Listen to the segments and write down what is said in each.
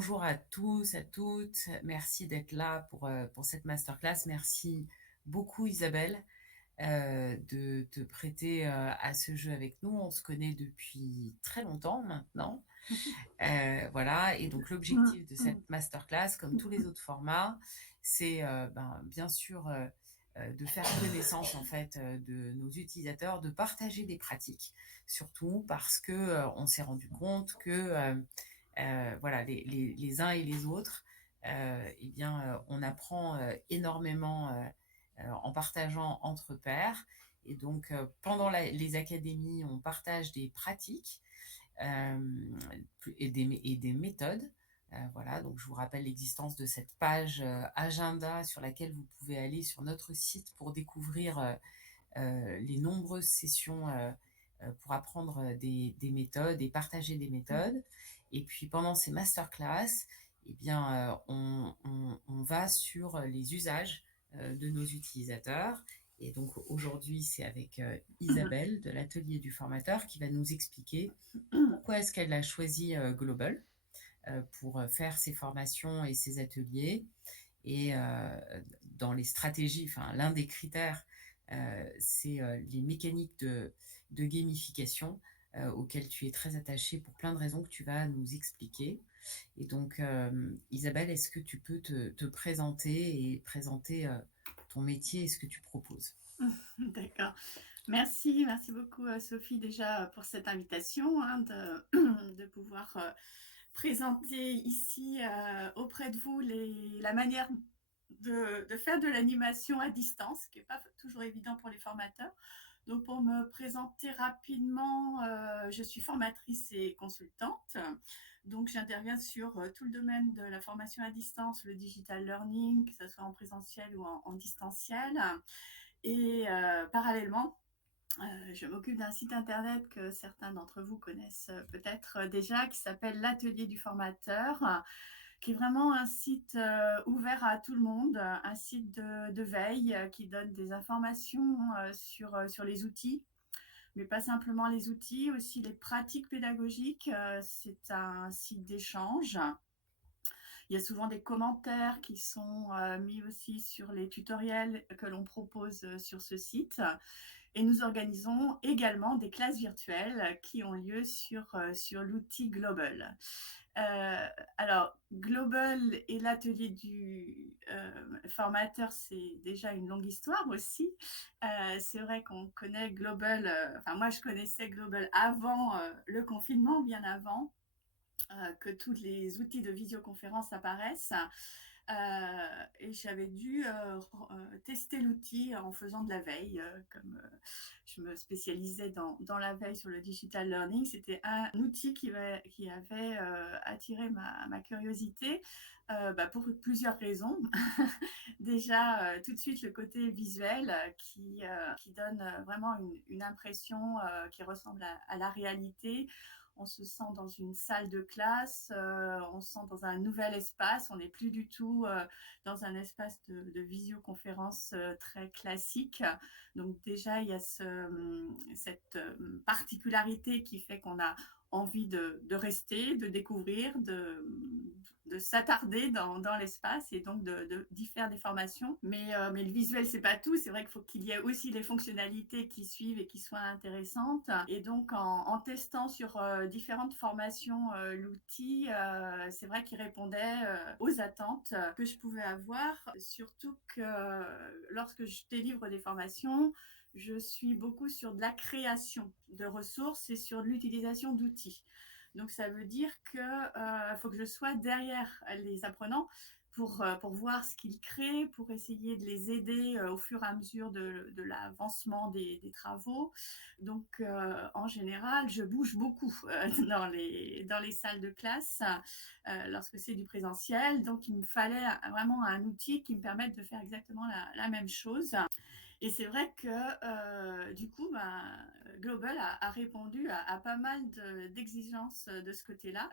bonjour à tous, à toutes. Merci d'être là pour cette masterclass. Merci beaucoup Isabelle, de te prêter, à ce jeu avec nous. On se connaît depuis très longtemps maintenant. Voilà et donc l'objectif de cette masterclass, comme tous les autres formats, c'est, bien sûr, de faire connaissance en fait, de nos utilisateurs, de partager des pratiques. Surtout parce que, on s'est rendu compte que, voilà, les uns et les autres, on apprend, énormément, en partageant entre pairs et donc pendant les académies, on partage des pratiques, et des méthodes. Voilà, donc je vous rappelle l'existence de cette page, agenda sur laquelle vous pouvez aller sur notre site pour découvrir, les nombreuses sessions, pour apprendre, des méthodes et partager des méthodes. Et puis pendant ces masterclass, on va sur les usages, de nos utilisateurs. Et donc aujourd'hui, c'est avec, Isabelle de l'atelier du formateur qui va nous expliquer pourquoi est-ce qu'elle a choisi, Global, pour, faire ses formations et ses ateliers et dans les stratégies, enfin l'un des critères, c'est, les mécaniques de gamification, auxquelles tu es très attachée pour plein de raisons que tu vas nous expliquer. Et donc, Isabelle, est-ce que tu peux te présenter et présenter, ton métier et ce que tu proposes? D'accord. Merci beaucoup Sophie déjà pour cette invitation de pouvoir présenter ici auprès de vous la manière de faire de l'animation à distance, qui n'est pas toujours évident pour les formateurs. Donc pour me présenter rapidement, je suis formatrice et consultante. Donc j'interviens sur tout le domaine de la formation à distance, le digital learning, que ce soit en présentiel ou en distanciel. Et parallèlement, je m'occupe d'un site internet que certains d'entre vous connaissent peut-être déjà, qui s'appelle l'Atelier du formateur, qui est vraiment un site ouvert à tout le monde, un site de veille qui donne des informations sur les outils, mais pas simplement les outils, aussi les pratiques pédagogiques. C'est un site d'échange. Il y a souvent des commentaires qui sont mis aussi sur les tutoriels que l'on propose sur ce site. Et nous organisons également des classes virtuelles qui ont lieu sur l'outil Global. Alors, Global et l'atelier du formateur, c'est déjà une longue histoire aussi. C'est vrai qu'on connaît Global, enfin moi je connaissais Global avant le confinement, bien avant que tous les outils de visioconférence apparaissent. Et j'avais dû tester l'outil en faisant de la veille, comme je me spécialisais dans la veille sur le digital learning. C'était un outil qui avait attiré ma curiosité pour plusieurs raisons. Déjà, tout de suite, le côté visuel qui donne vraiment une impression qui ressemble à la réalité. On se sent dans une salle de classe, on se sent dans un nouvel espace, on n'est plus du tout dans un espace de visioconférence très classique. Donc déjà, il y a cette particularité qui fait qu'on a envie de rester, de découvrir, de s'attarder dans l'espace et donc d'y faire des formations. Mais le visuel, c'est pas tout. C'est vrai qu'il faut qu'il y ait aussi les fonctionnalités qui suivent et qui soient intéressantes. Et donc, en testant sur différentes formations l'outil, c'est vrai qu'il répondait aux attentes que je pouvais avoir. Surtout que lorsque je délivre des formations, je suis beaucoup sur de la création de ressources et sur de l'utilisation d'outils. Donc ça veut dire que faut que je sois derrière les apprenants pour voir ce qu'ils créent, pour essayer de les aider au fur et à mesure de l'avancement des travaux. Donc en général, je bouge beaucoup dans les salles de classe lorsque c'est du présentiel. Donc il me fallait vraiment un outil qui me permette de faire exactement la même chose. Et c'est vrai que, du coup, Global a répondu à pas mal d'exigences de ce côté-là.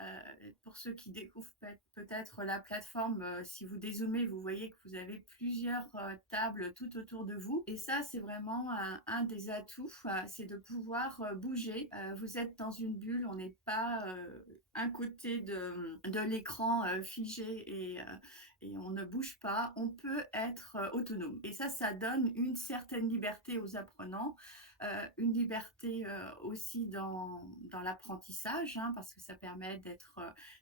Pour ceux qui découvrent peut-être la plateforme, si vous dézoomez, vous voyez que vous avez plusieurs tables tout autour de vous. Et ça, c'est vraiment un des atouts, c'est de pouvoir bouger. Vous êtes dans une bulle, on n'est pas un côté de l'écran figé et on ne bouge pas, on peut être autonome. Et ça donne une certaine liberté aux apprenants, une liberté aussi dans l'apprentissage, hein, parce que ça permet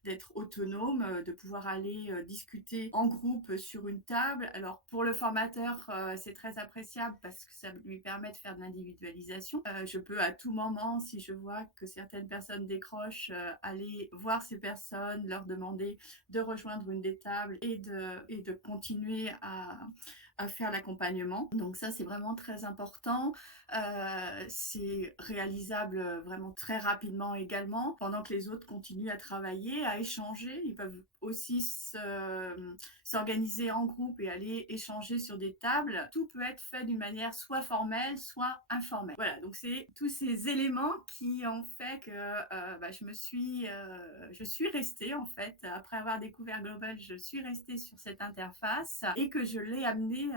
d'être autonome, de pouvoir aller discuter en groupe sur une table. Alors pour le formateur, c'est très appréciable parce que ça lui permet de faire de l'individualisation. Je peux à tout moment, si je vois que certaines personnes décrochent, aller voir ces personnes, leur demander de rejoindre une des tables et de continuer à faire l'accompagnement. Donc ça, c'est vraiment très important. C'est réalisable vraiment très rapidement également, pendant que les autres continuent à travailler, à échanger. Ils peuvent aussi s'organiser en groupe et aller échanger sur des tables. Tout peut être fait d'une manière soit formelle, soit informelle. Voilà, donc c'est tous ces éléments qui ont fait que je suis restée en fait, après avoir découvert Global, je suis restée sur cette interface et que je l'ai amenée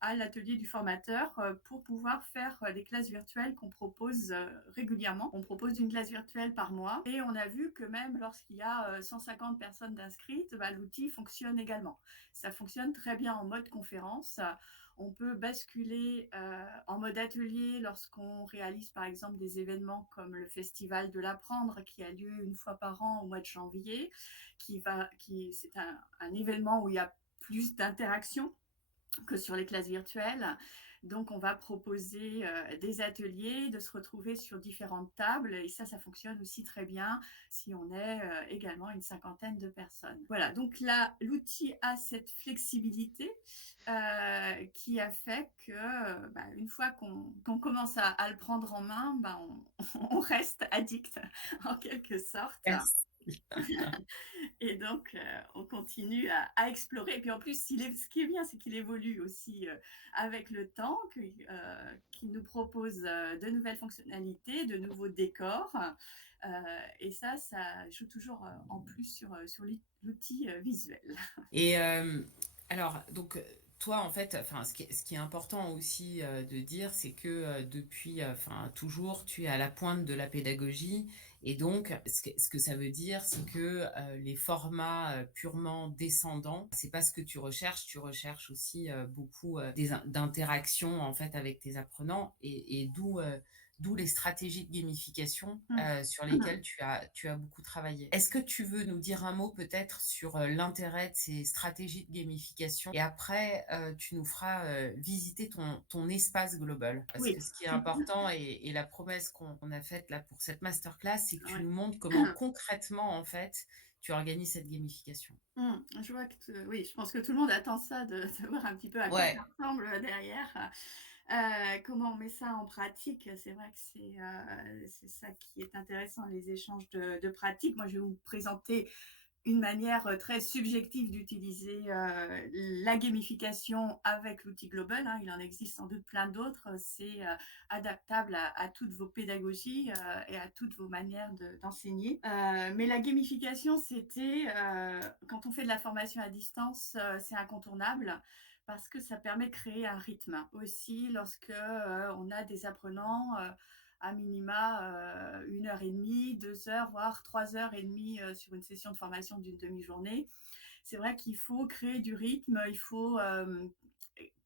à l'atelier du formateur pour pouvoir faire des classes virtuelles qu'on propose régulièrement. On propose une classe virtuelle par mois et on a vu que même lorsqu'il y a 150 personnes inscrites, l'outil fonctionne également. Ça fonctionne très bien en mode conférence. On peut basculer en mode atelier lorsqu'on réalise par exemple des événements comme le Festival de l'Apprendre qui a lieu une fois par an au mois de janvier, c'est un événement où il y a plus d'interaction que sur les classes virtuelles. Donc, on va proposer des ateliers, de se retrouver sur différentes tables. Et ça fonctionne aussi très bien si on est également une cinquantaine de personnes. Voilà, donc là, l'outil a cette flexibilité qui a fait que, une fois qu'on commence à le prendre en main, on reste addict en quelque sorte. Merci. Et donc, on continue à explorer. Et puis en plus, ce qui est bien, c'est qu'il évolue aussi avec le temps, qu'il nous propose de nouvelles fonctionnalités, de nouveaux décors. Et ça joue toujours en plus sur l'outil visuel. Et alors, donc, toi, en fait, enfin, ce qui est important aussi de dire, c'est que depuis, enfin, toujours, tu es à la pointe de la pédagogie. Et donc, ce que ça veut dire, c'est que les formats purement descendants, c'est pas ce que tu recherches. Tu recherches aussi beaucoup d'interactions, en fait, avec tes apprenants. Et d'où les stratégies de gamification sur lesquelles tu as beaucoup travaillé. Est-ce que tu veux nous dire un mot peut-être sur l'intérêt de ces stratégies de gamification et après tu nous feras visiter ton espace global parce Oui, que ce qui est important et la promesse qu'on a faite là pour cette masterclass, c'est que tu ouais. nous montres comment concrètement en fait tu organises cette gamification. Je vois que oui, je pense que tout le monde attend ça, de voir un petit peu à quoi ça Ouais. ressemble derrière. Comment on met ça en pratique? C'est vrai que c'est ça qui est intéressant, les échanges de pratiques. Moi, je vais vous présenter une manière très subjective d'utiliser la gamification avec l'outil Global, hein. Il en existe sans doute plein d'autres. C'est adaptable à toutes vos pédagogies et à toutes vos manières d'enseigner. Mais la gamification, quand on fait de la formation à distance, c'est incontournable parce que ça permet de créer un rythme. Aussi, lorsque on a des apprenants à minima 1 heure et demie, 2 heures, voire 3 heures et demie sur une session de formation d'une demi-journée. C'est vrai qu'il faut créer du rythme, il faut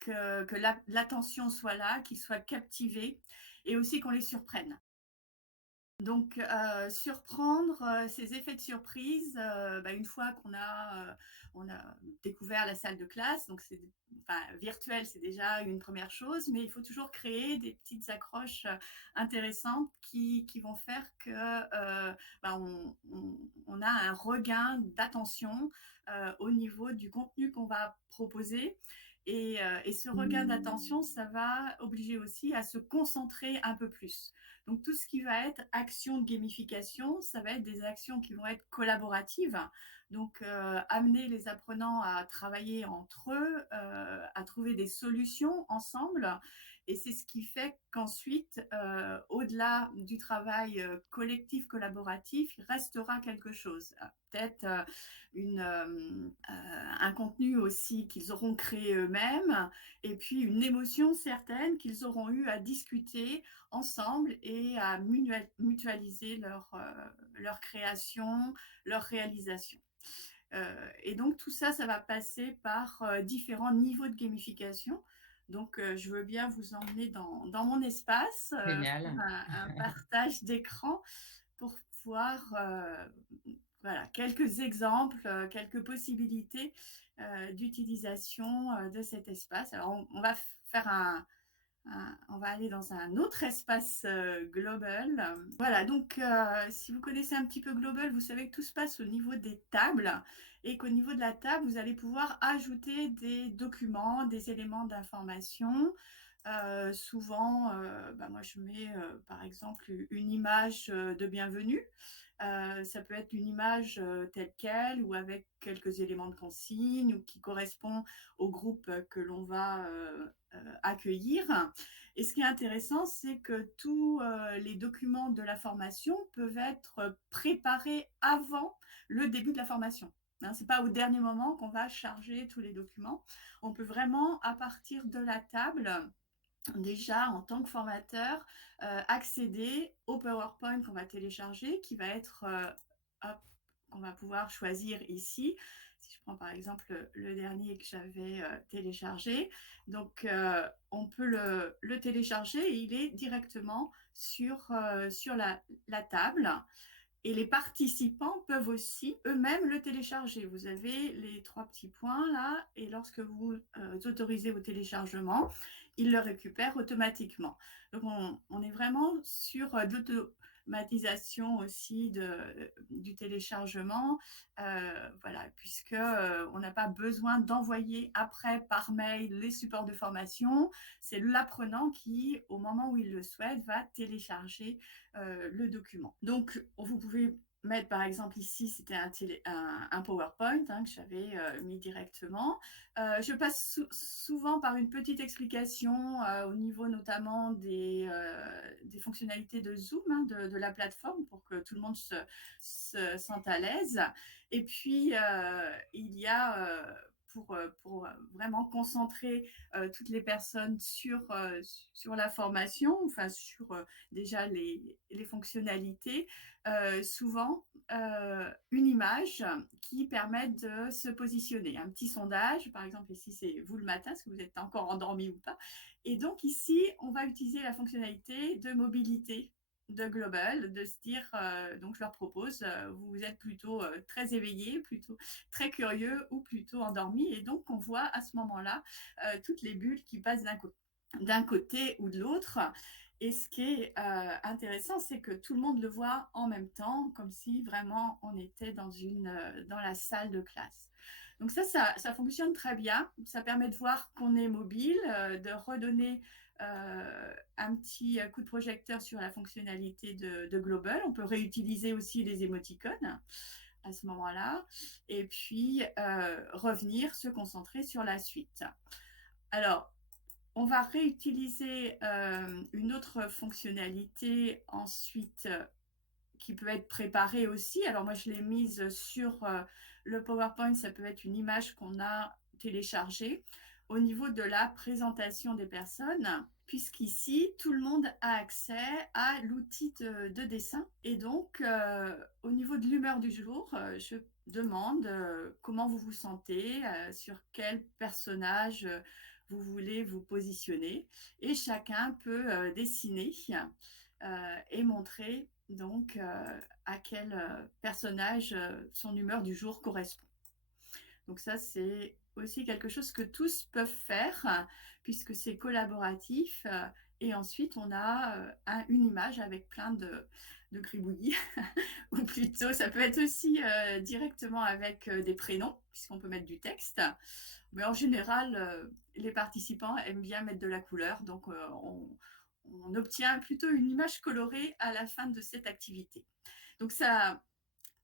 que l'attention soit là, qu'ils soient captivés et aussi qu'on les surprenne. Donc, surprendre, ces effets de surprise, une fois on a découvert la salle de classe, donc virtuel, c'est déjà une première chose, mais il faut toujours créer des petites accroches, intéressantes qui vont faire que, on a un regain d'attention, au niveau du contenu qu'on va proposer et ce regain d'attention, ça va obliger aussi à se concentrer un peu plus. Donc tout ce qui va être action de gamification, ça va être des actions qui vont être collaboratives. Donc amener les apprenants à travailler entre eux, à trouver des solutions ensemble Et c'est ce qui fait qu'ensuite, au-delà du travail collectif, collaboratif, il restera quelque chose. Peut-être un contenu aussi qu'ils auront créé eux-mêmes, et puis une émotion certaine qu'ils auront eu à discuter ensemble et à mutualiser leur création, leur réalisation. Et donc tout ça, ça va passer par différents niveaux de gamification. Donc je veux bien vous emmener dans mon espace, faire Génial. un partage d'écran pour voir voilà, quelques exemples, quelques possibilités d'utilisation de cet espace. Alors on va faire on va aller dans un autre espace global. Voilà, donc si vous connaissez un petit peu global, vous savez que tout se passe au niveau des tables et qu'au niveau de la table, vous allez pouvoir ajouter des documents, des éléments d'information. Souvent, moi je mets par exemple une image de bienvenue. Ça peut être une image telle quelle ou avec quelques éléments de consigne ou qui correspond au groupe que l'on va accueillir. Et ce qui est intéressant, c'est que tous les documents de la formation peuvent être préparés avant le début de la formation. Hein, ce n'est pas au dernier moment qu'on va charger tous les documents. On peut vraiment, à partir de la table, déjà en tant que formateur, accéder au PowerPoint qu'on va télécharger, qui va être, qu'on va pouvoir choisir ici. Si je prends par exemple le dernier que j'avais téléchargé, donc on peut le télécharger et il est directement sur la table. Et les participants peuvent aussi eux-mêmes le télécharger. Vous avez les 3 petits points là, et lorsque vous autorisez au téléchargement, ils le récupèrent automatiquement. Donc on est vraiment sur de l'automatisation aussi du téléchargement, voilà, puisque on n'a pas besoin d'envoyer après par mail les supports de formation. C'est l'apprenant qui, au moment où il le souhaite, va télécharger le document. Donc, vous pouvez mettre, par exemple, ici, c'était un PowerPoint que j'avais mis directement. Je passe souvent par une petite explication au niveau notamment des fonctionnalités de Zoom, de la plateforme, pour que tout le monde se sente à l'aise. Et puis, il y a... pour vraiment concentrer toutes les personnes sur la formation, enfin sur déjà les fonctionnalités, souvent une image qui permet de se positionner. Un petit sondage, par exemple ici c'est vous le matin, est-ce que vous êtes encore endormi ou pas? Et donc ici, on va utiliser la fonctionnalité de mobilité de Global, de se dire, donc je leur propose, vous êtes plutôt très éveillé, plutôt très curieux ou plutôt endormi. Et donc on voit à ce moment-là toutes les bulles qui passent d'un côté ou de l'autre. Et ce qui est intéressant, c'est que tout le monde le voit en même temps, comme si vraiment on était dans la salle de classe. Donc ça fonctionne très bien. Ça permet de voir qu'on est mobile, de redonner un petit coup de projecteur sur la fonctionnalité de Global. On peut réutiliser aussi les émoticônes à ce moment-là. Et puis revenir, se concentrer sur la suite. Alors, on va réutiliser une autre fonctionnalité ensuite qui peut être préparée aussi. Alors moi, je l'ai mise sur le PowerPoint. Ça peut être une image qu'on a téléchargée au niveau de la présentation des personnes, puisqu'ici, tout le monde a accès à l'outil de dessin. Et donc, au niveau de l'humeur du jour, je demande comment vous vous sentez, sur quel personnage vous voulez vous positionner. Et chacun peut dessiner et montrer donc à quel personnage son humeur du jour correspond. Donc ça, c'est aussi quelque chose que tous peuvent faire puisque c'est collaboratif. Et ensuite, on a une image avec plein de gribouillis, ou plutôt, ça peut être aussi directement avec des prénoms, puisqu'on peut mettre du texte. Mais en général, les participants aiment bien mettre de la couleur, donc on obtient plutôt une image colorée à la fin de cette activité. Donc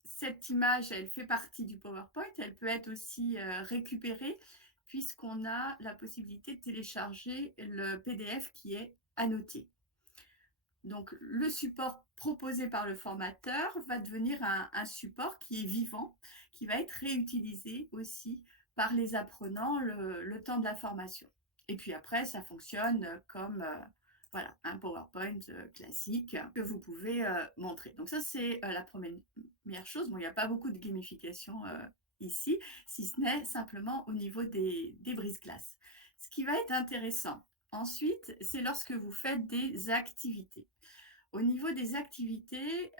cette image, elle fait partie du PowerPoint. Elle peut être aussi récupérée puisqu'on a la possibilité de télécharger le PDF qui est annoté. Donc, le support proposé par le formateur va devenir un support qui est vivant, qui va être réutilisé aussi par les apprenants le temps de la formation. Et puis après, ça fonctionne comme voilà, un PowerPoint classique que vous pouvez montrer. Donc ça, c'est la première chose. Bon, il n'y a pas beaucoup de gamification ici, si ce n'est simplement au niveau des brise-glaces. Ce qui va être intéressant ensuite, c'est lorsque vous faites des activités. Au niveau des activités,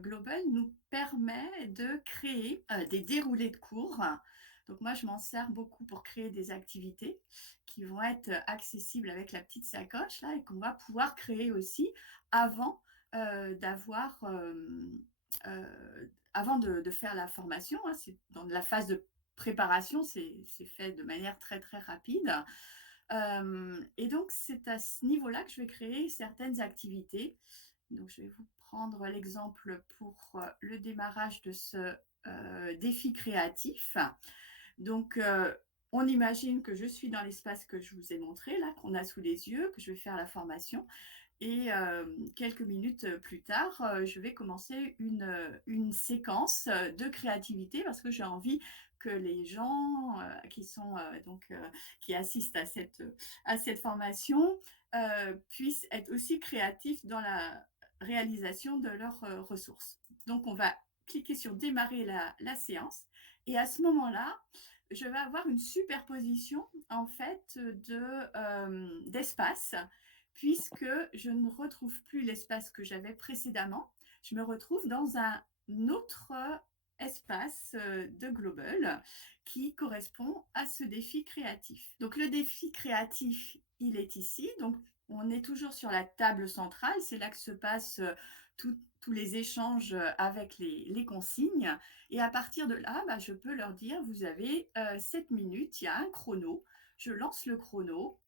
Global nous permet de créer des déroulés de cours. Donc moi, je m'en sers beaucoup pour créer des activités qui vont être accessibles avec la petite sacoche là et qu'on va pouvoir créer aussi avant d'avoir avant de faire la formation. Hein, c'est dans la phase de préparation, c'est fait de manière très très rapide. Et donc, c'est à ce niveau-là que je vais créer certaines activités. Donc, je vais vous prendre l'exemple pour le démarrage de ce défi créatif. Donc, on imagine que je suis dans l'espace que je vous ai montré, là, qu'on a sous les yeux, que je vais faire la formation. Et quelques minutes plus tard, je vais commencer une séquence de créativité parce que j'ai envie que les gens qui assistent à cette formation puissent être aussi créatifs dans la réalisation de leurs ressources. Donc, on va cliquer sur démarrer la séance et à ce moment-là, je vais avoir une superposition en fait d'espaces puisque je ne retrouve plus l'espace que j'avais précédemment. Je me retrouve dans un autre espace de Global qui correspond à ce défi créatif. Donc le défi créatif, il est ici. Donc on est toujours sur la table centrale. C'est là que se passent tous les échanges avec les consignes. Et à partir de là, je peux leur dire, vous avez 7 minutes, il y a un chrono. Je lance le chrono.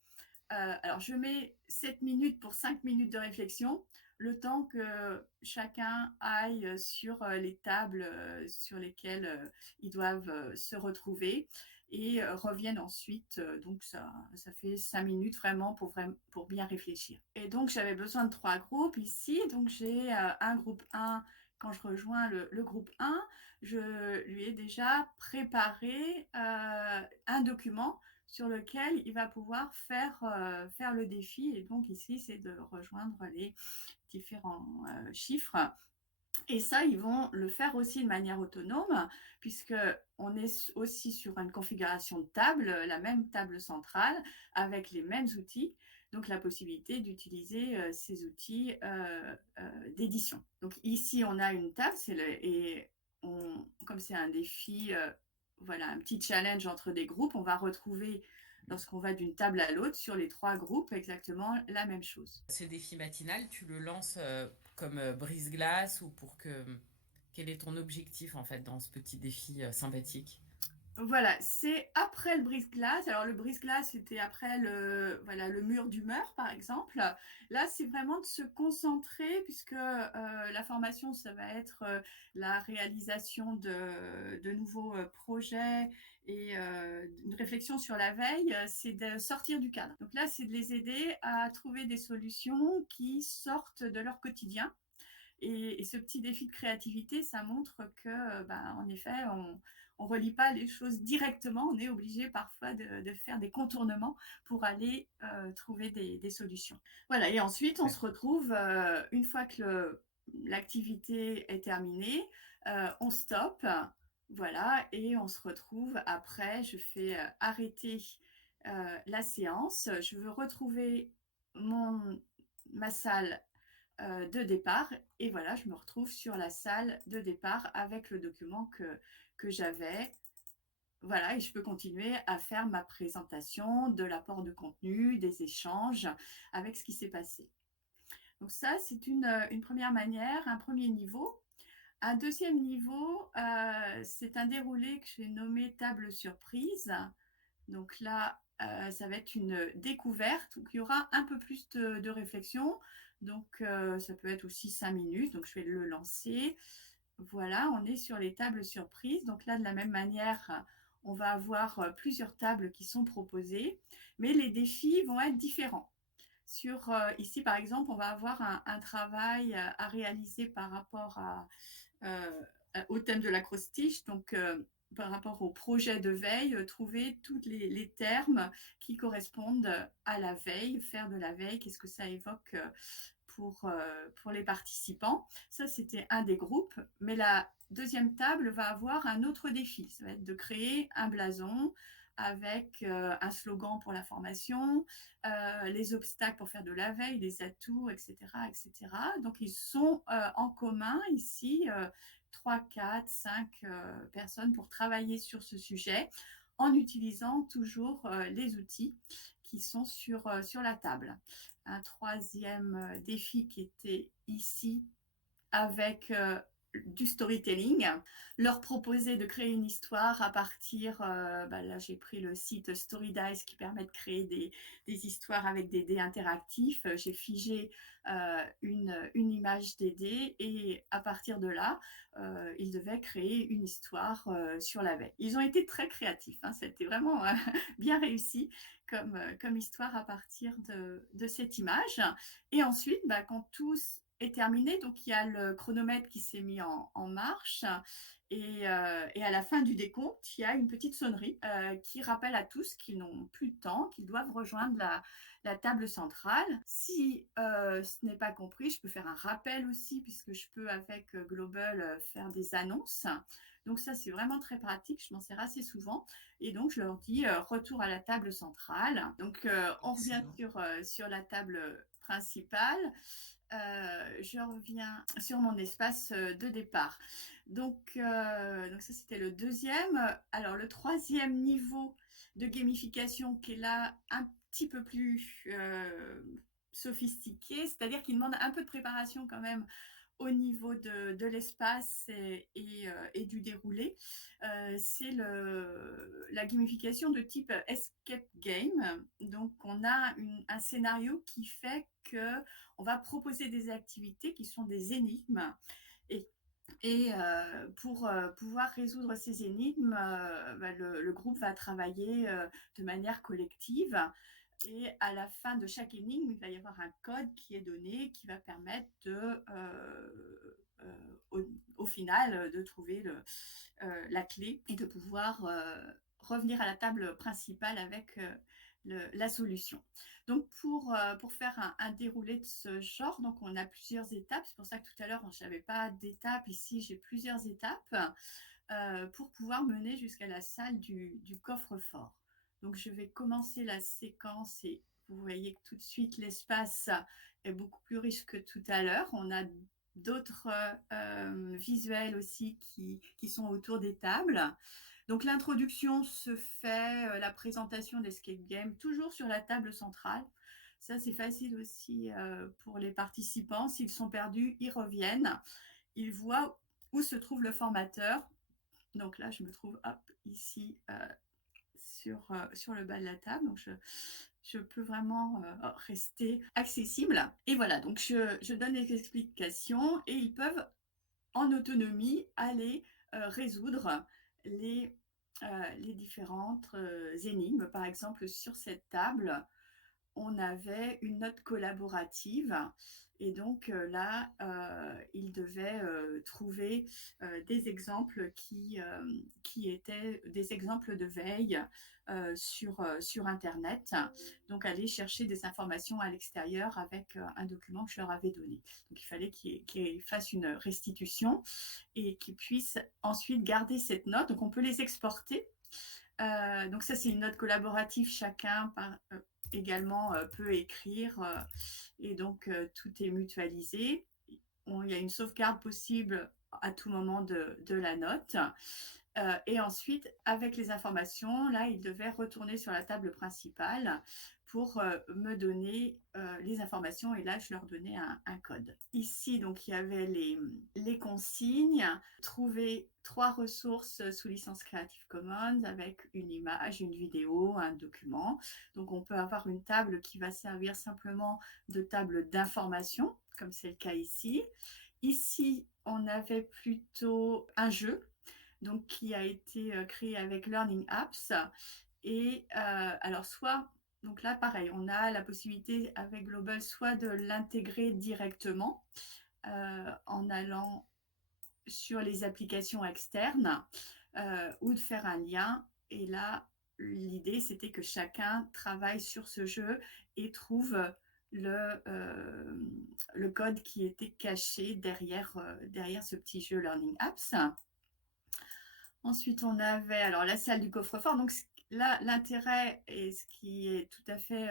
Alors, je mets 7 minutes pour 5 minutes de réflexion, le temps que chacun aille sur les tables sur lesquelles ils doivent se retrouver et reviennent ensuite. Donc, ça fait 5 minutes vraiment pour bien réfléchir. Et donc, j'avais besoin de 3 groupes ici. Donc, j'ai un groupe 1. Quand je rejoins le groupe 1, je lui ai déjà préparé un document sur lequel il va pouvoir faire le défi. Et donc ici, c'est de rejoindre les différents chiffres. Et ça, ils vont le faire aussi de manière autonome, puisqu'on est aussi sur une configuration de table, la même table centrale, avec les mêmes outils. Donc, la possibilité d'utiliser ces outils d'édition. Donc, ici, on a une table, comme c'est un défi, voilà, un petit challenge entre des groupes, on va retrouver lorsqu'on va d'une table à l'autre, sur les 3 groupes, exactement la même chose. Ce défi matinal, tu le lances comme brise-glace ou pour que... Quel est ton objectif en fait dans ce petit défi sympathique? Voilà, c'est après le brise-glace. Alors le brise-glace, c'était après le mur d'humeur, par exemple. Là, c'est vraiment de se concentrer, puisque la formation, ça va être la réalisation de nouveaux projets et une réflexion sur la veille, c'est de sortir du cadre. Donc là, c'est de les aider à trouver des solutions qui sortent de leur quotidien. Et ce petit défi de créativité, ça montre que, en effet, on relie pas les choses directement. On est obligé parfois de faire des contournements pour aller trouver des solutions. Voilà. Et ensuite, on se retrouve une fois que l'activité est terminée, on stoppe. Voilà, et on se retrouve après. Je fais arrêter la séance. Je veux retrouver ma salle de départ. Et voilà, je me retrouve sur la salle de départ avec le document que j'avais. Voilà, et je peux continuer à faire ma présentation de l'apport de contenu, des échanges avec ce qui s'est passé. Donc ça, c'est une première manière, un premier niveau. Un deuxième niveau, c'est un déroulé que j'ai nommé table surprise. Donc là, ça va être une découverte où il y aura un peu plus de réflexion. Donc, ça peut être aussi 5 minutes. Donc, je vais le lancer. Voilà, on est sur les tables surprises. Donc là, de la même manière, on va avoir plusieurs tables qui sont proposées, mais les défis vont être différents. Ici, par exemple, on va avoir un travail à réaliser par rapport au thème de l'acrostiche, donc par rapport au projet de veille, trouver tous les termes qui correspondent à la veille, faire de la veille, qu'est-ce que ça évoque pour les participants. Ça, c'était un des groupes, mais la deuxième table va avoir un autre défi, ça va être de créer un blason avec un slogan pour la formation, les obstacles pour faire de la veille, les atouts, etc. etc. Donc, ils sont en commun ici, 3, 4, 5 personnes pour travailler sur ce sujet en utilisant toujours les outils qui sont sur la table. Un troisième défi qui était ici avec du storytelling, leur proposer de créer une histoire à partir, là j'ai pris le site Storydice qui permet de créer des histoires avec des dés interactifs. J'ai figé une image des dés et à partir de là, ils devaient créer une histoire sur la veille. Ils ont été très créatifs, hein, c'était vraiment bien réussi comme histoire à partir de cette image. Et ensuite, quand tous est terminé. Donc, il y a le chronomètre qui s'est mis en marche. Et à la fin du décompte, il y a une petite sonnerie qui rappelle à tous qu'ils n'ont plus de temps, qu'ils doivent rejoindre la table centrale. Si ce n'est pas compris, je peux faire un rappel aussi, puisque je peux, avec Global, faire des annonces. Donc ça, c'est vraiment très pratique. Je m'en sers assez souvent. Et donc, je leur dis retour à la table centrale. Donc, on revient Excellent. sur la table principale. Je reviens sur mon espace de départ. Donc ça, c'était le deuxième. Alors, le troisième niveau de gamification qui est là un petit peu plus sophistiqué, c'est-à-dire qu'il demande un peu de préparation quand même au niveau de l'espace et du déroulé. C'est la gamification de type escape game. Donc, on a un scénario qui fait qu'on va proposer des activités qui sont des énigmes. Et pour pouvoir résoudre ces énigmes, le groupe va travailler de manière collective. Et à la fin de chaque énigme, il va y avoir un code qui est donné qui va permettre au final de trouver la clé et de pouvoir revenir à la table principale avec la solution. Donc pour faire un déroulé de ce genre, donc on a plusieurs étapes. C'est pour ça que tout à l'heure, je n'avais pas d'étapes. Ici, j'ai plusieurs étapes pour pouvoir mener jusqu'à la salle du coffre-fort. Donc je vais commencer la séquence et vous voyez que tout de suite l'espace est beaucoup plus riche que tout à l'heure. On a d'autres visuels aussi qui sont autour des tables. Donc l'introduction se fait, la présentation d'Escape Game, toujours sur la table centrale. Ça, c'est facile aussi pour les participants. S'ils sont perdus, ils reviennent. Ils voient où se trouve le formateur. Donc là, je me trouve ici sur le bas de la table. Donc je peux vraiment rester accessible. Et voilà, donc je donne les explications et ils peuvent en autonomie aller résoudre les différentes énigmes. Par exemple, sur cette table, on avait une note collaborative et donc là, ils devaient trouver des exemples qui étaient des exemples de veille sur Internet. Donc, aller chercher des informations à l'extérieur avec un document que je leur avais donné. Donc, il fallait qu'ils fassent une restitution et qu'ils puissent ensuite garder cette note. Donc, on peut les exporter. Donc ça, c'est une note collaborative. Chacun également peut écrire et donc tout est mutualisé. Il y a une sauvegarde possible à tout moment de la note. Et ensuite, avec les informations, là, il devait retourner sur la table principale pour me donner les informations et là, je leur donnais un code. Ici, donc, il y avait les consignes. Trouver 3 ressources sous licence Creative Commons avec une image, une vidéo, un document. Donc, on peut avoir une table qui va servir simplement de table d'information, comme c'est le cas ici. Ici, on avait plutôt un jeu. donc qui a été créé avec Learning Apps. Et alors soit, donc là pareil, on a la possibilité avec Global soit de l'intégrer directement en allant sur les applications externes ou de faire un lien. Et là, l'idée, c'était que chacun travaille sur ce jeu et trouve le code qui était caché derrière ce petit jeu Learning Apps. Ensuite, on avait alors la salle du coffre-fort. Donc là, l'intérêt et ce qui est tout à fait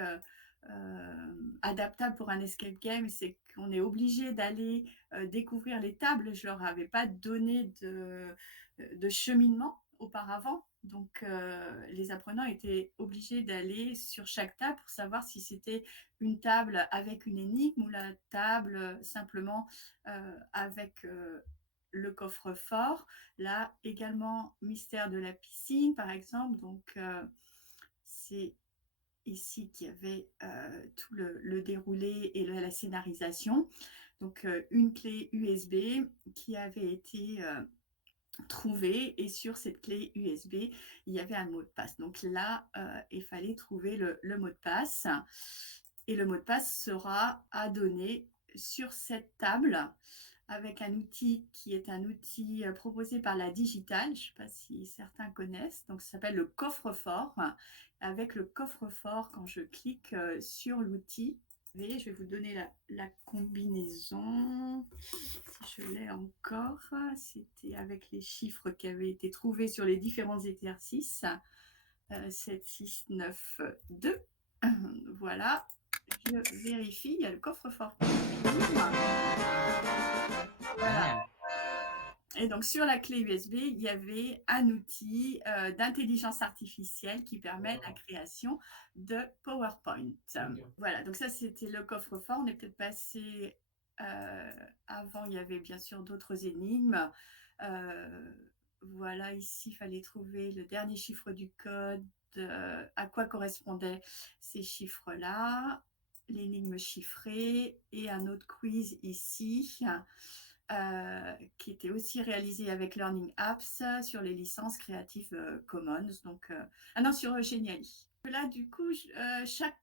adaptable pour un escape game, c'est qu'on est obligé d'aller découvrir les tables. Je leur avais pas donné de cheminement auparavant. Donc, les apprenants étaient obligés d'aller sur chaque table pour savoir si c'était une table avec une énigme ou la table simplement avec le coffre-fort. Là, également, mystère de la piscine, par exemple. Donc, c'est ici qu'il y avait tout le déroulé et la scénarisation. Donc, une clé USB qui avait été trouvée et sur cette clé USB, il y avait un mot de passe. Donc là, il fallait trouver le mot de passe et le mot de passe sera à donner sur cette table avec un outil qui est un outil proposé par la Digitale, je ne sais pas si certains connaissent, donc ça s'appelle le coffre-fort. Avec le coffre-fort, quand je clique sur l'outil, je vais vous donner la combinaison, si je l'ai encore, c'était avec les chiffres qui avaient été trouvés sur les différents exercices, 7, 6, 9, 2, voilà, je vérifie, il y a le coffre-fort. Voilà. Génial. Et donc sur la clé USB, il y avait un outil d'intelligence artificielle qui permet la création de PowerPoint. Voilà, donc ça c'était le coffre-fort. On est peut-être passé avant, il y avait bien sûr d'autres énigmes. Voilà, ici, il fallait trouver le dernier chiffre du code, à quoi correspondaient ces chiffres-là, l'énigme chiffrée et un autre quiz ici. Qui était aussi réalisé avec Learning Apps sur les licences Creative Commons. Donc, ah non, sur Geniali. Là, du coup, chaque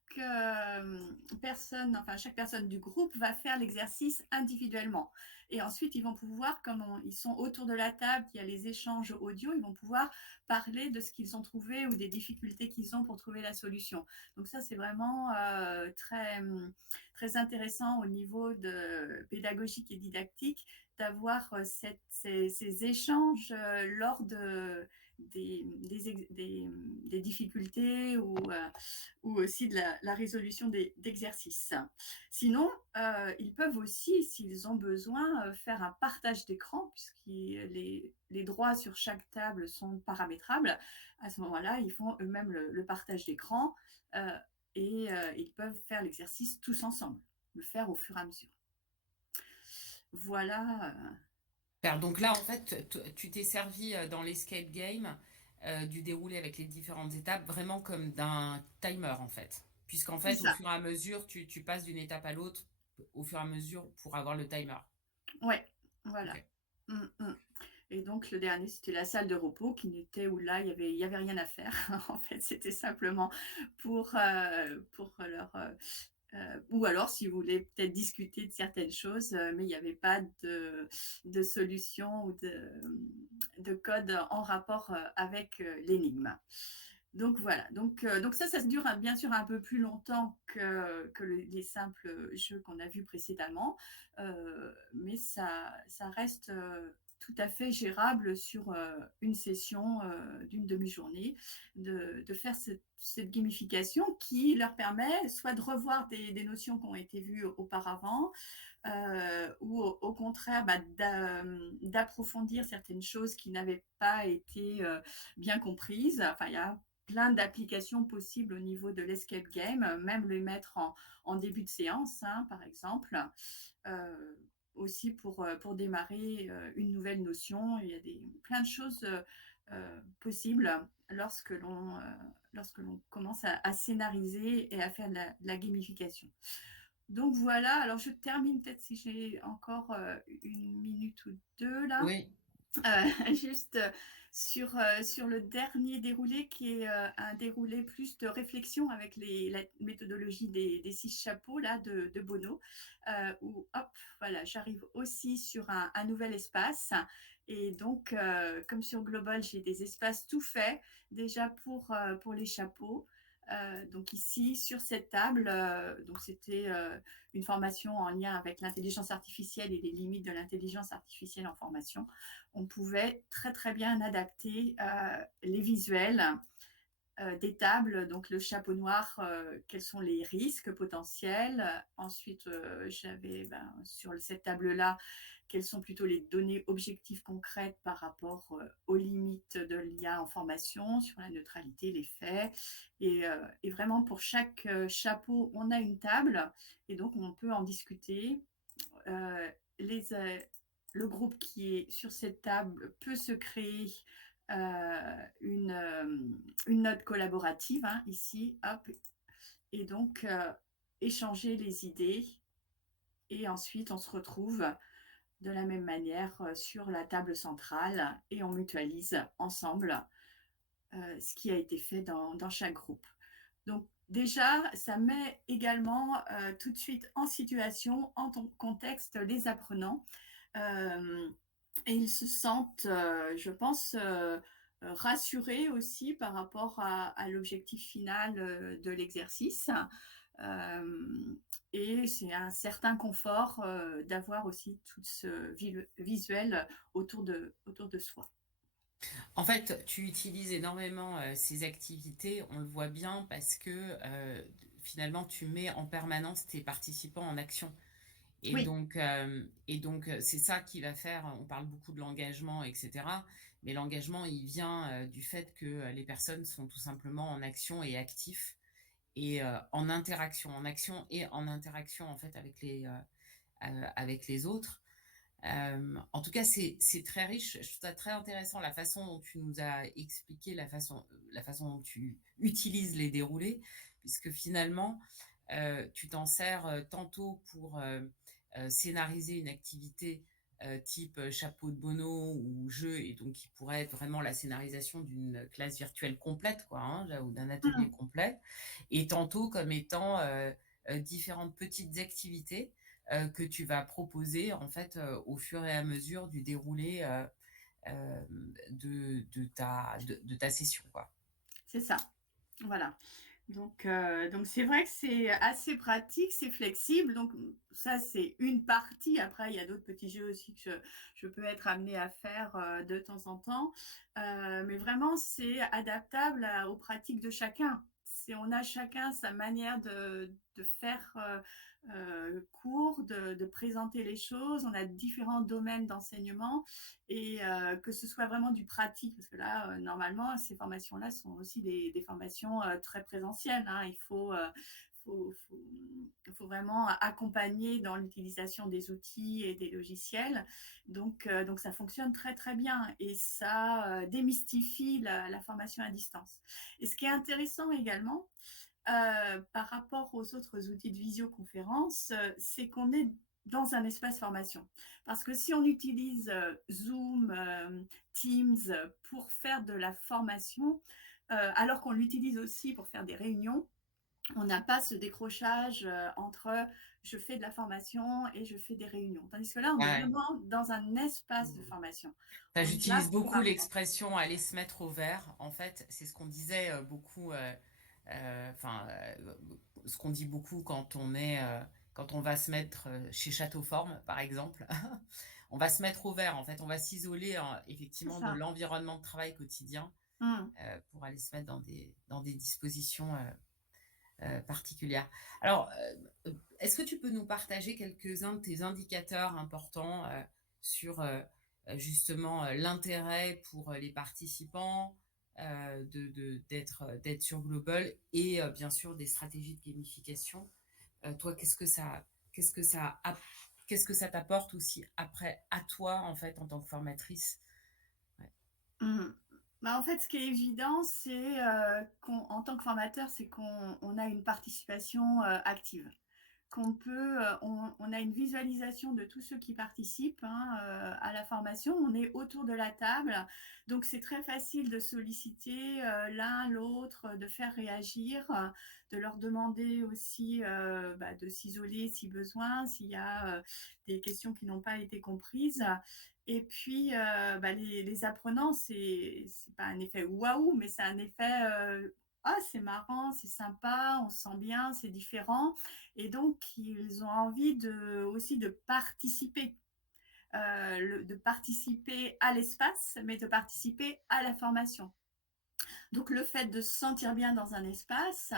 chaque personne du groupe va faire l'exercice individuellement. Et ensuite, ils vont pouvoir, comme ils sont autour de la table, il y a les échanges audio, ils vont pouvoir parler de ce qu'ils ont trouvé ou des difficultés qu'ils ont pour trouver la solution. Donc ça, c'est vraiment très intéressant au niveau de pédagogique et didactique d'avoir ces échanges lors des difficultés ou aussi de la résolution d'exercices. Sinon, ils peuvent aussi, s'ils ont besoin, faire un partage d'écran, puisque les droits sur chaque table sont paramétrables. À ce moment-là, ils font eux-mêmes le partage d'écran et ils peuvent faire l'exercice tous ensemble, le faire au fur et à mesure. Voilà. Donc là, en fait, tu t'es servi dans l'escape game du déroulé avec les différentes étapes vraiment comme d'un timer, en fait. Puisqu'en C'est fait, au ça. fur et à mesure, tu passes d'une étape à l'autre au fur et à mesure pour avoir le timer. Ouais, voilà. Ok. Mm, mm. Et donc le dernier, c'était la salle de repos qui n'était où là, il y avait rien à faire. En fait, c'était simplement pour leur ou alors, si vous voulez peut-être discuter de certaines choses, mais il n'y avait pas de solution ou de code en rapport avec l'énigme. Donc voilà, donc ça dure bien sûr un peu plus longtemps que les simples jeux qu'on a vus précédemment, mais ça reste tout à fait gérable sur une session d'une demi-journée, de faire cette gamification qui leur permet soit de revoir des notions qui ont été vues auparavant, ou au contraire d'approfondir certaines choses qui n'avaient pas été bien comprises. Enfin, il y a plein d'applications possibles au niveau de l'escape game, même les mettre en début de séance, hein, par exemple. Aussi pour démarrer une nouvelle notion. Il y a plein de choses possibles lorsque l'on commence à scénariser et à faire de la gamification. Donc voilà, alors je termine peut-être si j'ai encore une minute ou deux là. Oui. Juste sur le dernier déroulé qui est un déroulé plus de réflexion avec la méthodologie des 6 chapeaux là, de Bono, où hop, voilà, j'arrive aussi sur un nouvel espace. Et donc, comme sur Global, j'ai des espaces tout faits déjà pour les chapeaux. Donc ici, sur cette table, donc c'était une formation en lien avec l'intelligence artificielle et les limites de l'intelligence artificielle en formation. On pouvait très très bien adapter les visuels des tables, donc le chapeau noir, quels sont les risques potentiels. Ensuite, j'avais sur cette table-là, quelles sont plutôt les données objectives concrètes par rapport aux limites de l'IA en formation, sur la neutralité, les faits. Et vraiment, pour chaque chapeau, on a une table, et donc on peut en discuter. Euh, les, le groupe qui est sur cette table peut se créer une note collaborative, hein, ici, hop, et donc échanger les idées. Et ensuite, on se retrouve de la même manière sur la table centrale et on mutualise ensemble ce qui a été fait dans chaque groupe. Donc déjà, ça met également tout de suite en situation, en contexte, les apprenants. Euh, et ils se sentent, je pense, rassurés aussi par rapport à l'objectif final de l'exercice. Euh, et c'est un certain confort d'avoir aussi tout ce visuel autour de soi. En fait, tu utilises énormément ces activités, on le voit bien parce que finalement, tu mets en permanence tes participants en action. Oui. C'est ça qui va faire, on parle beaucoup de l'engagement, etc. Mais l'engagement, il vient du fait que les personnes sont tout simplement en action et actifs et en interaction, en action et en interaction en fait avec les autres. En tout cas, c'est très riche. Je trouve ça très intéressant la façon dont tu nous as expliqué la façon dont tu utilises les déroulés, puisque finalement, tu t'en sers tantôt pour scénariser une activité type chapeau de Bono ou jeu, et donc qui pourrait être vraiment la scénarisation d'une classe virtuelle complète, quoi, hein, là, ou d'un atelier Mm. complet, et tantôt comme étant différentes petites activités que tu vas proposer en fait au fur et à mesure du déroulé euh, de ta session, quoi. C'est ça. Voilà. Donc c'est vrai que c'est assez pratique, c'est flexible. Donc ça, c'est une partie. Après, il y a d'autres petits jeux aussi que je peux être amenée à faire de temps en temps. Mais vraiment, c'est adaptable aux pratiques de chacun. On a chacun sa manière de faire cours, de présenter les choses. On a différents domaines d'enseignement et que ce soit vraiment du pratique, parce que là, normalement, ces formations-là sont aussi des formations très présentielles, hein. Faut, faut, faut vraiment accompagner dans l'utilisation des outils et des logiciels. Donc ça fonctionne très très bien et ça démystifie la formation à distance. Et ce qui est intéressant également, par rapport aux autres outils de visioconférence, c'est qu'on est dans un espace formation. Parce que si on utilise Zoom, Teams pour faire de la formation, alors qu'on l'utilise aussi pour faire des réunions, on n'a pas ce décrochage entre je fais de la formation et je fais des réunions. Tandis que là, on est Ouais. vraiment dans un espace de formation. Enfin, On est là j'utilise pour beaucoup apprendre. l'expression aller se mettre au vert. En fait, c'est ce qu'on disait beaucoup, ce qu'on dit beaucoup quand on va se mettre chez Château Forme, par exemple. On va se mettre au vert. En fait, on va s'isoler C'est effectivement de ça. l'environnement de travail quotidien Mmh. pour aller se mettre dans des dispositions particulière. Alors, est-ce que tu peux nous partager quelques-uns de tes indicateurs importants sur justement l'intérêt pour les participants d'être sur Global et bien sûr des stratégies de gamification. Toi, qu'est-ce que ça, qu'est-ce que ça t'apporte aussi après à toi en fait en tant que formatrice? Ouais. Mmh. En fait, ce qui est évident, c'est qu'en tant que formateur, c'est qu'on a une participation active. qu'on peut, on a une visualisation de tous ceux qui participent, hein, à la formation. On est autour de la table, donc c'est très facile de solliciter l'un l'autre, de faire réagir, de leur demander aussi bah, de s'isoler si besoin, s'il y a des questions qui n'ont pas été comprises. Et puis, bah, les apprenants, c'est pas un effet waouh, mais c'est un effet ah, c'est marrant, c'est sympa, on se sent bien, c'est différent. Et donc, ils ont envie aussi de participer, de participer à l'espace, mais de participer à la formation. Donc, le fait de se sentir bien dans un espace,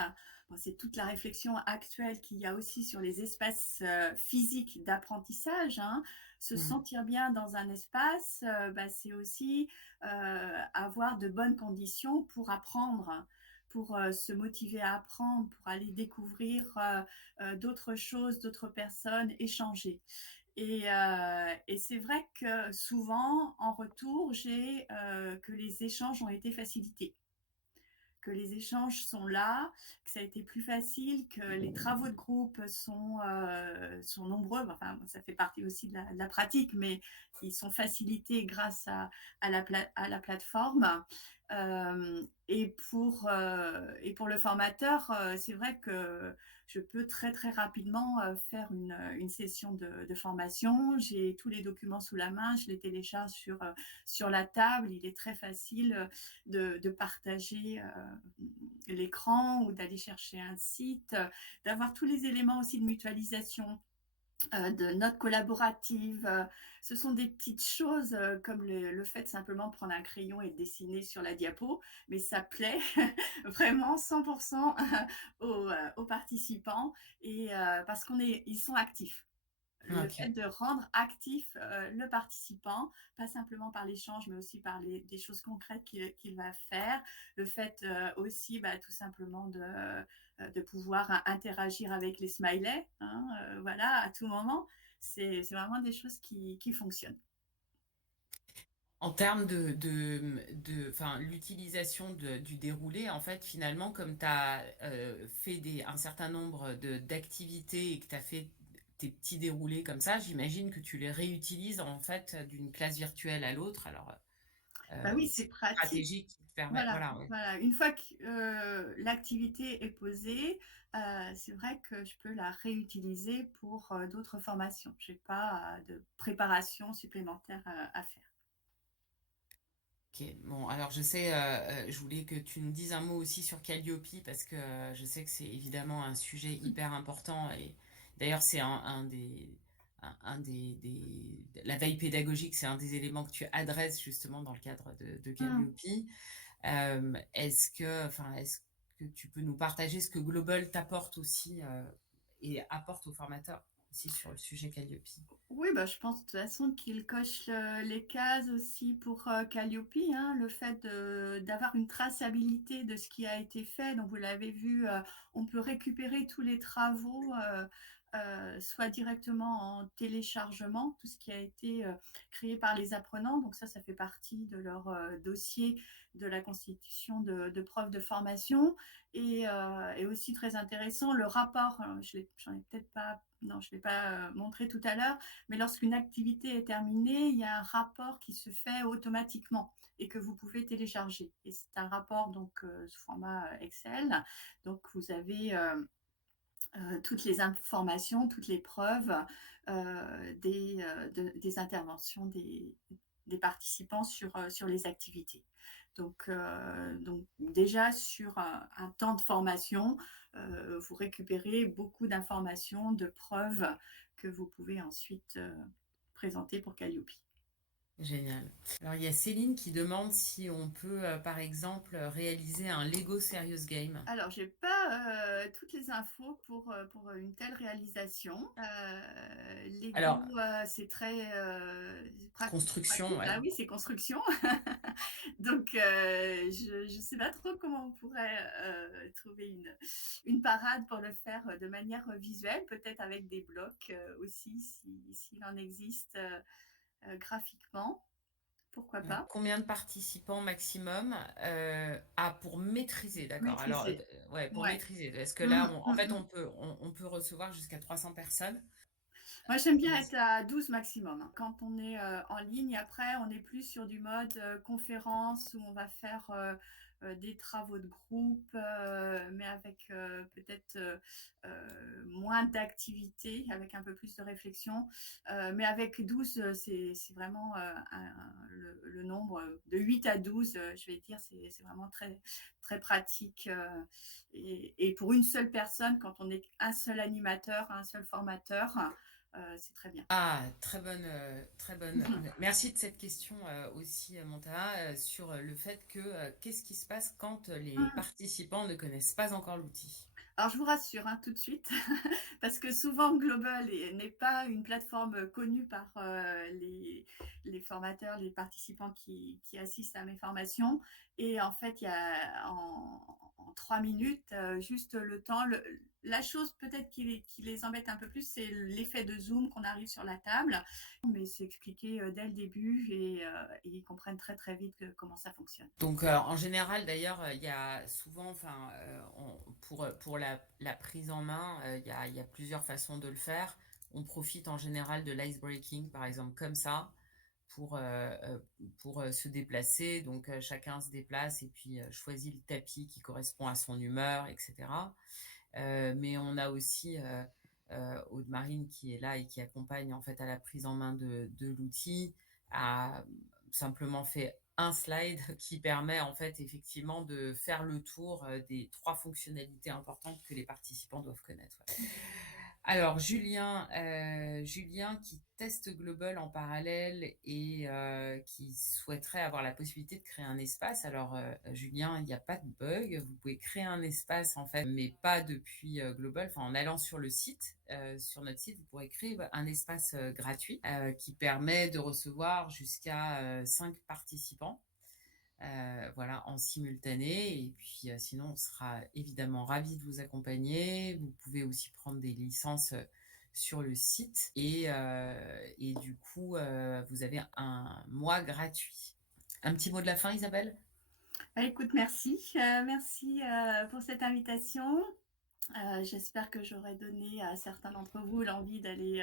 bon, c'est toute la réflexion actuelle qu'il y a aussi sur les espaces physiques d'apprentissage, hein. Se Mmh. sentir bien dans un espace, bah, c'est aussi avoir de bonnes conditions pour apprendre, pour se motiver à apprendre, pour aller découvrir d'autres choses, d'autres personnes, échanger. Et c'est vrai que souvent, en retour, j'ai que les échanges ont été facilités, que les échanges sont là, que ça a été plus facile, que les travaux de groupe sont nombreux. Enfin, ça fait partie aussi de la pratique, mais ils sont facilités grâce à la plateforme. Et pour le formateur, c'est vrai que je peux très très rapidement faire une session de formation. J'ai tous les documents sous la main, je les télécharge sur la table. Il est très facile de partager l'écran ou d'aller chercher un site, d'avoir tous les éléments aussi de mutualisation, de notes collaboratives. Ce sont des petites choses comme le fait de simplement prendre un crayon et de dessiner sur la diapo, mais ça plaît vraiment 100% aux participants, et parce ils sont actifs. Le fait OK. de rendre actif le participant, pas simplement par l'échange, mais aussi par des choses concrètes qu'il va faire. Le fait aussi, bah, tout simplement de pouvoir interagir avec les smileys, hein, voilà, à tout moment. C'est vraiment des choses qui fonctionnent. En termes enfin, l'utilisation du déroulé, en fait, finalement, comme tu as fait un certain nombre d'activités et que tu as fait tes petits déroulés comme ça, j'imagine que tu les réutilises en fait d'une classe virtuelle à l'autre. Alors, Bah oui, c'est c'est une pratique. stratégie qui te permet. Voilà, Voilà, ouais. voilà. Une fois que l'activité est posée, c'est vrai que je peux la réutiliser pour d'autres formations. Je n'ai pas de préparation supplémentaire à faire. Ok, bon, alors je sais, je voulais que tu nous dises un mot aussi sur Calliope parce que je sais que c'est évidemment un sujet hyper important et d'ailleurs c'est la veille pédagogique, c'est un des éléments que tu adresses justement dans le cadre de Mmh. Calliope. Est-ce que tu peux nous partager ce que Global t'apporte aussi et apporte aux formateurs aussi sur le sujet Calliope? Oui, bah, je pense de toute façon qu'il coche les cases aussi pour Calliope, hein, le fait d'avoir une traçabilité de ce qui a été fait. Donc, vous l'avez vu, on peut récupérer tous les travaux, soit directement en téléchargement, tout ce qui a été créé par les apprenants. Donc, ça fait partie de leur dossier de la constitution de preuves de formation. Et aussi très intéressant, le rapport, j'en ai peut-être pas, non, je ne l'ai pas montré tout à l'heure, mais lorsqu'une activité est terminée, il y a un rapport qui se fait automatiquement et que vous pouvez télécharger. Et c'est un rapport donc sous format Excel. Donc vous avez toutes les informations, toutes les preuves des interventions des participants sur les activités. Donc déjà sur un temps de formation, vous récupérez beaucoup d'informations, de preuves que vous pouvez ensuite présenter pour Calliope. Génial. Alors, il y a Céline qui demande si on peut, par exemple, réaliser un Lego Serious Game. Alors, j'ai pas toutes les infos pour une telle réalisation. Alors, Lego, c'est très construction, pratique. ouais. Ah oui, c'est construction. Donc, je ne sais pas trop comment on pourrait trouver une parade pour le faire de manière visuelle, peut-être avec des blocs aussi, s'il en existe graphiquement. pourquoi Ouais. pas. Combien de participants maximum? Ah, pour maîtriser, d'accord. Alors, Maîtriser. ouais, pour Ouais. maîtriser. Parce que Mmh, là, en mmh fait, mh. on peut recevoir jusqu'à 300 personnes. Moi, j'aime bien Mais être à 12 maximum, hein. Quand on est, en ligne, après, on est plus sur du mode, conférence où on va faire, des travaux de groupe, mais avec, peut-être, moins d'activités, avec un peu plus de réflexion. Mais avec 12, c'est vraiment, le nombre, de 8 à 12, je vais dire, c'est vraiment très très pratique, et pour une seule personne, quand on est un seul animateur, un seul formateur, c'est très bien. ah, très bonne. Merci de cette question aussi, Montana, sur le fait que qu'est-ce qui se passe quand les Mmh. participants ne connaissent pas encore l'outil? Alors je vous rassure, hein, tout de suite, parce que souvent Global n'est pas une plateforme connue par les formateurs, les participants qui assistent à mes formations. Et en fait, il y a en 3 minutes, juste le temps. La chose peut-être qui les embête un peu plus, c'est l'effet de zoom qu'on arrive sur la table. Mais c'est expliqué dès le début et ils comprennent très très vite comment ça fonctionne. Donc, en général, d'ailleurs, il y a souvent, enfin, pour la prise en main, il y a plusieurs façons de le faire. On profite en général de l'ice breaking, par exemple, comme ça, pour, se déplacer. Donc, chacun se déplace et puis choisit le tapis qui correspond à son humeur, etc. Mais on a aussi Aude-Marine qui est là et qui accompagne en fait à la prise en main de l'outil, a simplement fait un slide qui permet en fait effectivement de faire le tour des trois fonctionnalités importantes que les participants doivent connaître. Ouais. Alors Julien qui teste Global en parallèle et qui souhaiterait avoir la possibilité de créer un espace. Alors Julien, il n'y a pas de bug, vous pouvez créer un espace en fait, mais pas depuis Global. Enfin, en allant sur le site, sur notre site, vous pourrez créer un espace gratuit qui permet de recevoir jusqu'à 5 participants. Voilà, en simultané. Et puis, sinon, on sera évidemment ravis de vous accompagner. Vous pouvez aussi prendre des licences sur le site. Et du coup, vous avez un mois gratuit. Un petit mot de la fin, Isabelle? Bah, écoute, merci. Merci pour cette invitation. J'espère que j'aurai donné à certains d'entre vous l'envie d'aller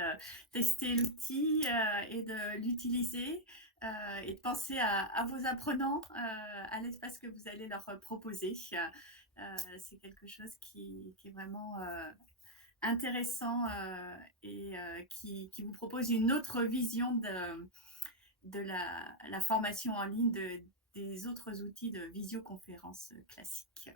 tester l'outil et de l'utiliser et de penser à vos apprenants, à l'espace que vous allez leur proposer. C'est quelque chose qui est vraiment intéressant et qui vous propose une autre vision de la formation en ligne des autres outils de visioconférence classiques.